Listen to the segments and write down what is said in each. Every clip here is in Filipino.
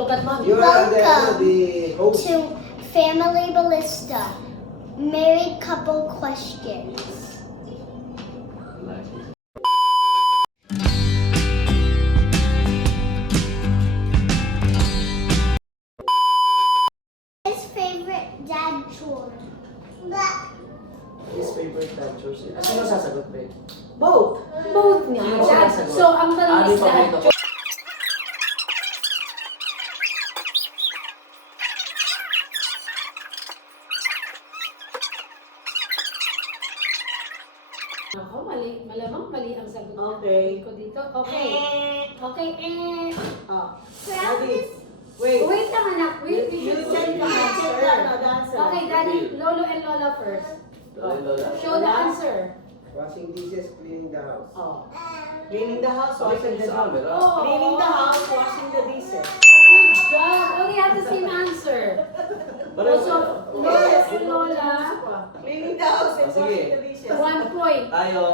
look at mommy. You are the Welcome host. to Family Ballista. Married couple questions. His favorite dad chore. His favorite time chores. Sino sasagot, Be? Both. Both nga. Sino Dad. sasagot? So, ang tanong Abi is pa dad dito. joke. Ako, mali. Malamang mali ang sagot Okay. ko dito. Okay. Okay, Oh. Proudest. Wait. Wait lang anak. Wait. You said the answer. The answer. Okay, Daddy, Lolo and Lola first. Lola. Show the answer. Washing dishes, cleaning the house. Oh. Cleaning the house, washing the Sa dishes. camera. Oh. Cleaning the house, washing the dishes. Good job. Oh, they have the same answer. Also, Lola and Lola, Cleaning the house and Sige. washing the dishes. 1 point. Tayo,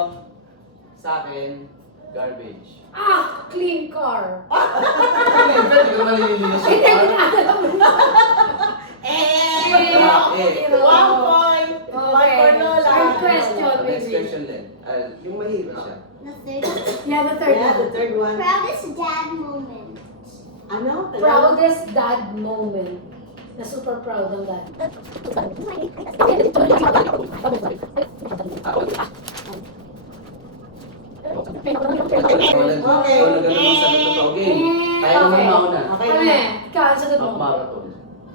sa akin, garbage. Ah, clean car. Hindi ko malilinis Hindi yung ko car. na alam. Eh, 1 point. One for Lola. Third question, Next baby. question din. Yung mahirap siya. The third. Yeah, the third Yeah, the one. third one. Proudest dad moment. Ano? Proudest dad moment. Na super proud ng dad. Ikaw na ganun ang sagot na to. Okay. Kaya naman Okay. mauna. Okay. Kami, ikaw, ang sagot mo. Marathon.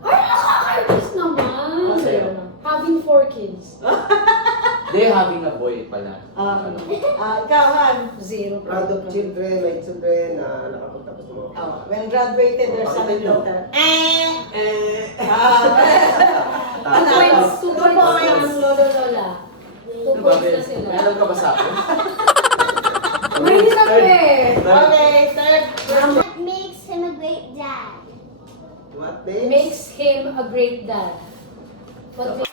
Ay, nakakainis naman. Ano sa'yo? Having 4 kids. They having a boy pala. Ikaw, Han. 0. Proud of children, my children na nakapagtapos mo. Oh, when graduated, there's Oh, a ano? daughter. Points, 2 Two points points. ng Lolo Lola. 2 points na sila. Meron ka ba sa akin? May hirap eh. Okay, third. What makes him a great dad? What Makes him a great dad. What do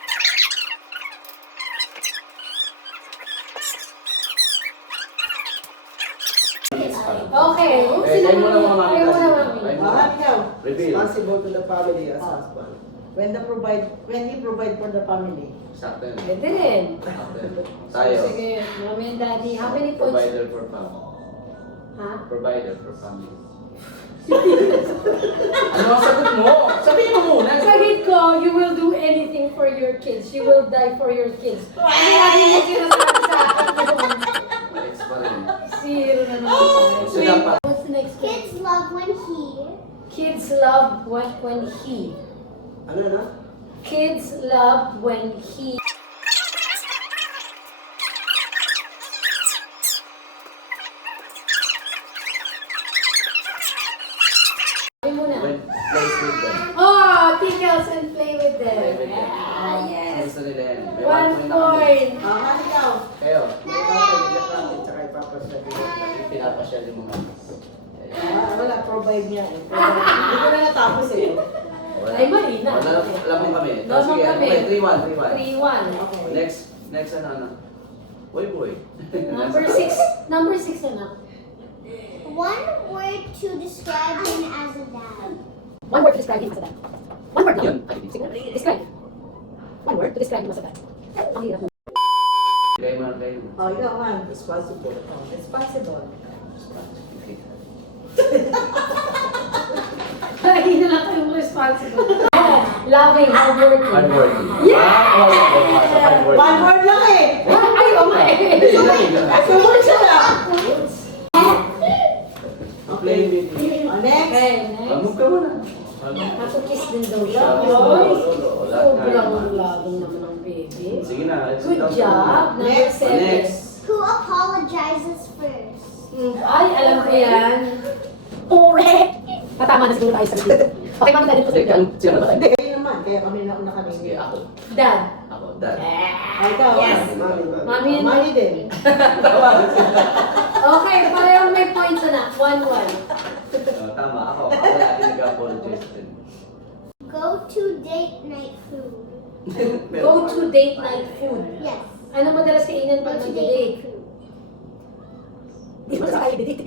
Okay. Kayo muna mga mami. Kayo muna mami. Kayo muna. Han, ikaw. Reveal. Responsible to the family as husband. When he provide for the family. Sakto yun. Pwede rin. Sakto yun. Tayo. Sige, mami and daddy. How many points? Provider for family. Ha? Provider for family. Ano ang sagot mo? Sabihin mo muna. Sagot ko, you will do anything for your kids. You will die for your kids. Ano lagi mo sinasabi sa akin yun? Ex pa rin. Zero na naman tayo. So, dapat. What's the next one? Kids love when he. Kids love when he. Ano na? Kids love when he. Sabi mo na. When plays with them. Oh, tickles and play with them. Play with them. Ah, yes. Gusto nila yan. May 1 na kami. point. Han, ikaw. Kayo. Tsaka ipapasyal din. Pinapasyal yung mga. Wala, provide niya eh. Hindi ko na natapos eh. Wala. Ay, mali na. Alam mo kami. Alam mo Sige, kami. okay, 3-1, 3-1. 3-1. Okay. Next ano. Boy. Number 6. Number 6 na. One word to describe him as a dad. One word to describe him as a dad. One word Yun. lang. Describe. One word to describe him as a dad. Ang hirap mo. Kayo. Oh, ikaw, Han. Responsible. Oh, responsible. Hindi na lang kayong responsible. Loving, hardworking. Hardworking. Yeah! Hardworking. One word lang eh. Ay, oh my. Two words siya lang. Play with you. Oh, next. Okay, Mamog next. ka muna. Natukis din daw siya. Lolo. Sobrang labong naman ng baby. Sige na. Good job. Number Next. 7. Next. Who apologizes first? Ay, alam ko yan. Correct! Patama na siguro tayo sa dito. Okay, mami, dali po sa dito. Sino ba tayo? Hindi, kayo naman. Kaya kami na una kanina. Sige, ako. Dad. Ako, dad. Oh, ikaw. Yes. Mami. Mami and Mami din. Okay, parehong may points na. 1-1. Tama, ako. Ako lagi nag-apologize din. Go to date night food. Go to date night food. Yes. Ano madalas kainin Go pag to date nag-date? night food. Di ba sa kayo date?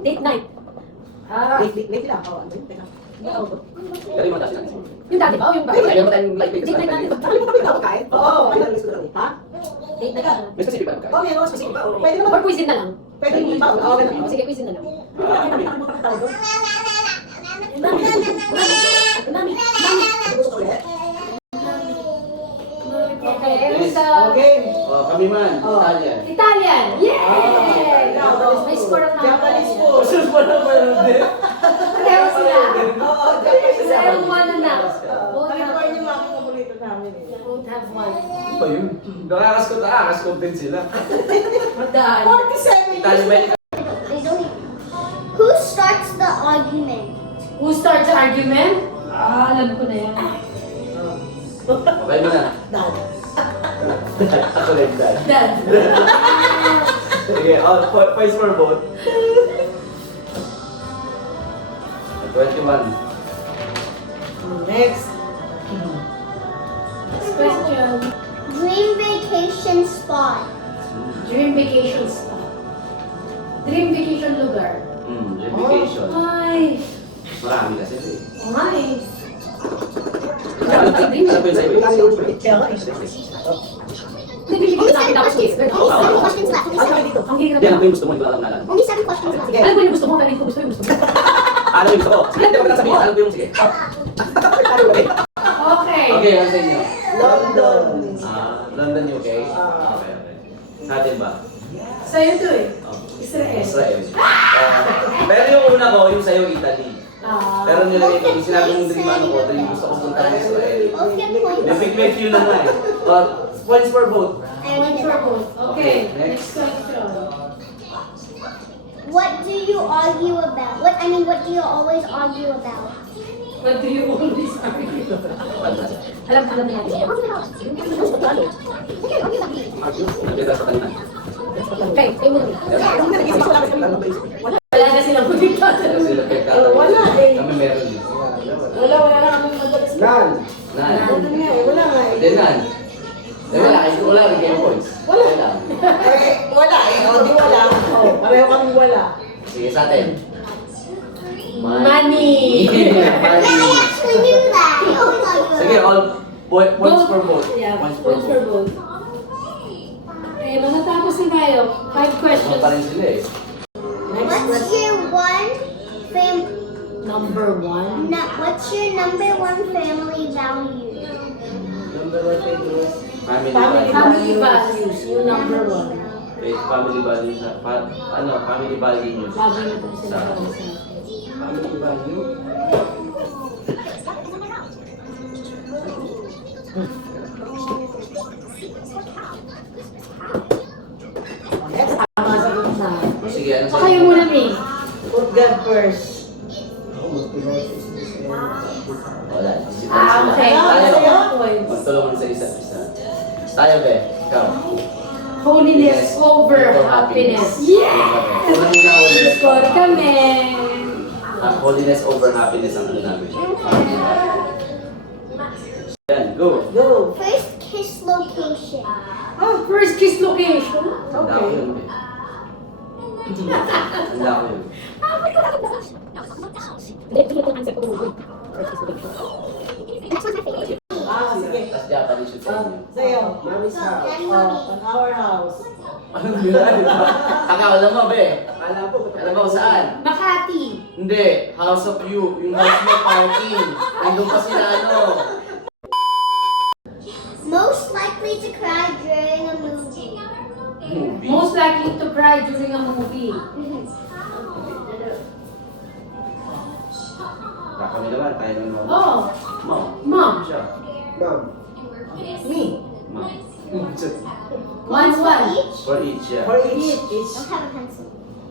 Date night. Ah, Wait lang. Oh, ano? Teka. Pero yung mataas lang. yung dati ba o yung Ay, bago? meron ba tayong light Date night natin ba? Kain? Oo, ano ang gusto ko lang? Ha? Date na ka. May specific ba Oh, kayo? meron specific. Pwede naman. Or quizzin na lang. Pwede yung iba. Oo, ganun. Sige, quizzin na lang. Kami. Mami, mami, mami. Gusto ko ulit? Okay, who's the... Okay. Oh, kami man, Oh. Italian. Italian! Yay! Japanese May food. score ang Japanese number. food. Sus pa naman din. Pareho sila. Oo, Japanese food. Zero one na. Both California have, yung mga paborito namin eh. both have one. Ano pa yun? Nakakaskot din sila. Madali. 47 Italian ba yun? Who starts the argument? Who starts the argument? Ah, alam ko na yan. Okay mo na. Dad. Ako lang dad. Dad. Sige, points for both. 21. Next. Next question. Dream vacation spot. Dream vacation spot. Dream vacation lugar. Dream vacation. Ay, Marami kasi ito eh. nice. Ano ba yun sa'yo? Kaya nga eh. Nabibigyan ko natin tapos quiz. Only 7 questions left. Only Ano 7. dito? Ang hirap. Yan, ano yung gusto mo? Hindi ko alam na alam. Only 7 questions left. Sige. Alam ko yung gusto mo, pero hindi ko gusto yung gusto mo. Ano yung gusto ko? Sige, hindi ko lang sabihin. Alam ko yung sige. Okay. Okay, ano sa inyo? London. London, UK? Ah. Okay. Sa atin ba? Sa'yo to eh. Oh. Israel. Israel. Pero yung una ko, yung sa'yo, Italy. Ah. Pero nilagay ko, yung sinabi mong dream ano ko, dream gusto ko punta ng Israel. Both get points. May big you na nga eh. But, points for both. Points for both. Okay. Okay, next. Next question. What do you argue about? What do you always argue about? What do you always argue? Alam natin. Nagkita sa kanina. Okay, kayo muna. Wala na silang magiging Sila kay Kata. Wala eh. Kami meron eh. Wala lang akong madalas. Nan. Nan. Ano nga eh, wala nga eh. Hindi nan. Wala rin kayo points. Wala. lang. Eh, wala eh. O, di wala. O, pareho kami wala. Sige sa atin. Money. Money. I actually knew that. I always argue Sige, about all points for both. Yeah, Points points for both. Okay, matatapos na tayo. 5 Ano questions. pa rin sila eh. Next What's question. your one Number 1. What's your number one family value? Number 1 favorite. Family Family. value. Family values. Yung number 1. Family value sa family value nyo. Bagay na ito sila sa akin. Family value. Next, tama sagot na. Sige, ano So kayo muna, May. Put God first. Ako mas Pinoy. Wala. Isip Okay. Tayo. Points. Magtulungan sa isa't isa. Tayo, be. Ikaw. Holiness over happiness. Yes! Unang muna holiness. Score kami. Holiness over happiness ang ano namin. Yan, go. Go. First kiss location. First kiss location. Handa ko yun, be. Handa ko yun. Sige. Tapos Japanese yung sa inyo. Sa'yo. Mami's house. On our house. Ano yun? Alam mo, be. Alam po. Alam mo kung saan? Makati. Hindi. House of You. Yung house mo parking. Nandun pa sila ano. Most likely to cry during a movie. Movie. Most likely to cry during a movie. Kami naman. Tayo naman mo. Oh, Mom. mom. Siya. Ma'am. Me. Mom. One. Each? For each, yeah. For each. Each. Don't have a pencil.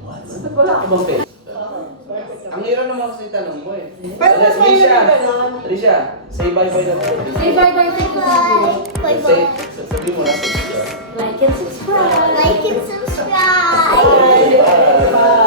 Ba't wala ka bang pera? Ang hirap naman kasi tanong mo eh. Pero mas may Alicia, ganon. Alicia, say bye-bye na po. Say bye-bye to Bye. Bye Say, bye. sabi mo na sa Like and subscribe. Like and subscribe. Bye. Bye.